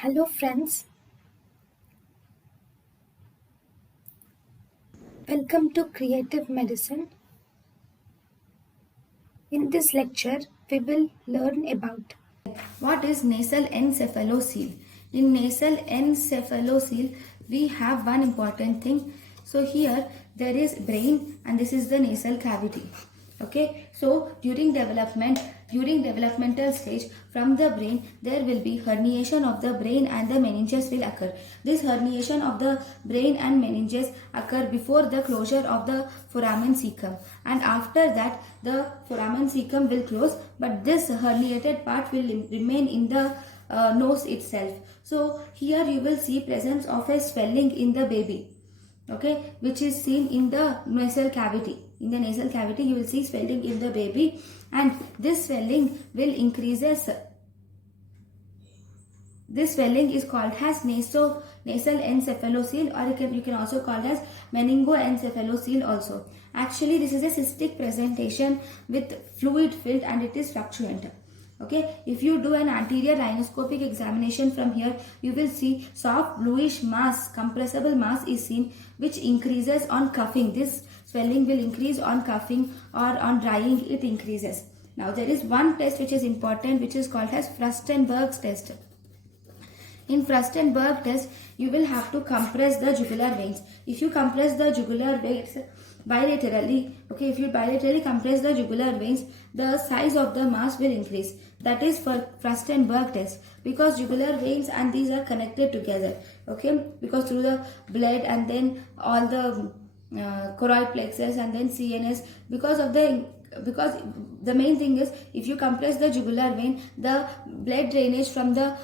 Hello friends, welcome to Creative Medicine. In this lecture, we will learn about what is nasal encephalocele. In nasal encephalocele, we have one important thing. So here there is brain and this is the nasal cavity. Okay, so during developmental stage, from the brain there will be herniation of the brain and the meninges will occur. This herniation of the brain and meninges occur before the closure of the foramen cecum, and after that the foramen cecum will close, but this herniated part will remain in the nose itself. So here you will see presence of a swelling in the baby, okay, which is seen in the nasal cavity. In the nasal cavity you will see swelling in the baby, and this swelling will increases. This swelling is called as nasal encephalocele, or you can also call it as meningoencephalocele also. Actually this is a cystic presentation with fluid filled and it is fluctuant. Okay, if you do an anterior rhinoscopic examination from here, you will see soft bluish mass, compressible mass is seen, which increases on coughing. This swelling will increase on coughing, or on drying it increases. Now there is one test which is important, which is called as Furstenberg's test. In Furstenberg test, you will have to compress the jugular veins. If you compress the jugular veins bilaterally, okay, if you bilaterally compress the jugular veins, the size of the mass will increase. That is for Furstenberg test, because jugular veins and these are connected together, okay, because through the blood and then all the choroid plexus and then CNS, because the main thing is, if you compress the jugular vein, the blood drainage from the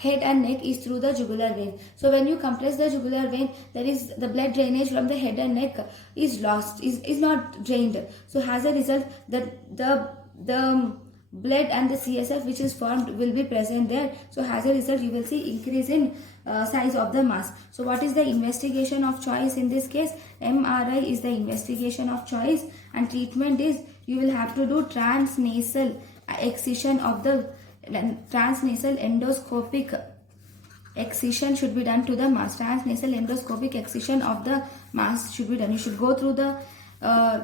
head and neck is through the jugular vein. So when you compress the jugular vein, there is the blood drainage from the head and neck is lost, is not drained. So as a result, the blood and the CSF which is formed will be present there. So as a result, you will see increase in size of the mass. So what is the investigation of choice in this case? MRI is the investigation of choice, and treatment is you will have to do transnasal excision of the transnasal endoscopic excision should be done to the mass. Transnasal endoscopic excision of the mass should be done. You should go through the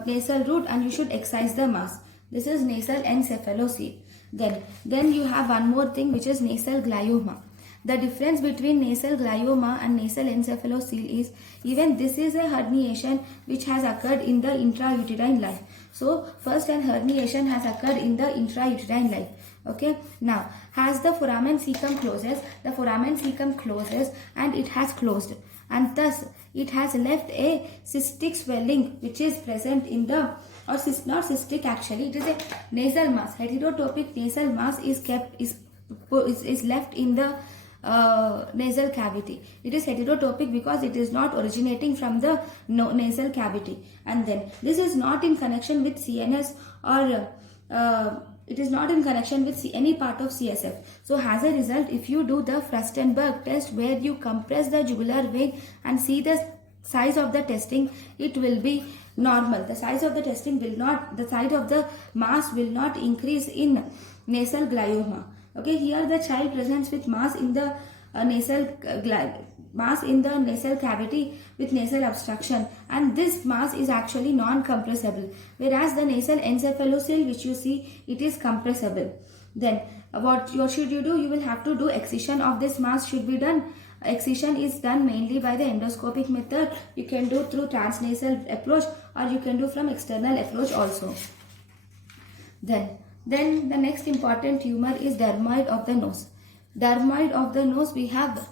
nasal route and you should excise the mass. This is nasal encephalocele. Then you have one more thing, which is nasal glioma. The difference between nasal glioma and nasal encephalocele is, even this is a herniation which has occurred in the intrauterine life. So first an herniation has occurred in the intrauterine life. Okay, now as the foramen cecum closes, the foramen cecum closes and it has closed, and thus it has left a cystic swelling which is present in the, or not cystic, actually it is a nasal mass. Heterotopic nasal mass is left in the nasal cavity. It is heterotopic because it is not originating from the nasal cavity, and then this is not in connection with CNS, or it is not in connection with any part of CSF. So as a result, if you do the Furstenberg test, where you compress the jugular vein and see the size of the testing, it will be normal. The size of the testing will not, the size of the mass will not increase in nasal glioma. Okay, here the child presents with mass in the mass in the nasal cavity with nasal obstruction, and this mass is actually non-compressible, whereas the nasal encephalocele which you see, it is compressible. Then what should you do? You will have to do excision of this mass should be done. Excision is done mainly by the endoscopic method. You can do through transnasal approach, or you can do from external approach also. Then the next important tumor is dermoid of the nose. Dermoid of the nose, we have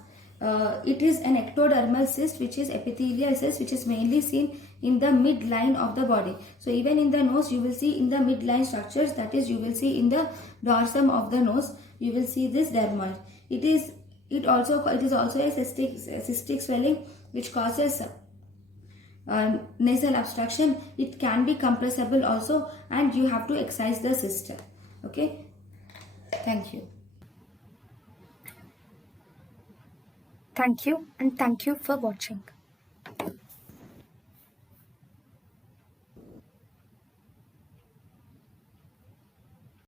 it is an ectodermal cyst, which is epithelial cyst, which is mainly seen in the midline of the body. So even in the nose you will see in the midline structures, that is you will see in the dorsum of the nose, you will see this dermoid. It is also a cystic swelling which causes nasal obstruction. It can be compressible also, and you have to excise the cyst. Okay, thank you. thank you and thank you for watching.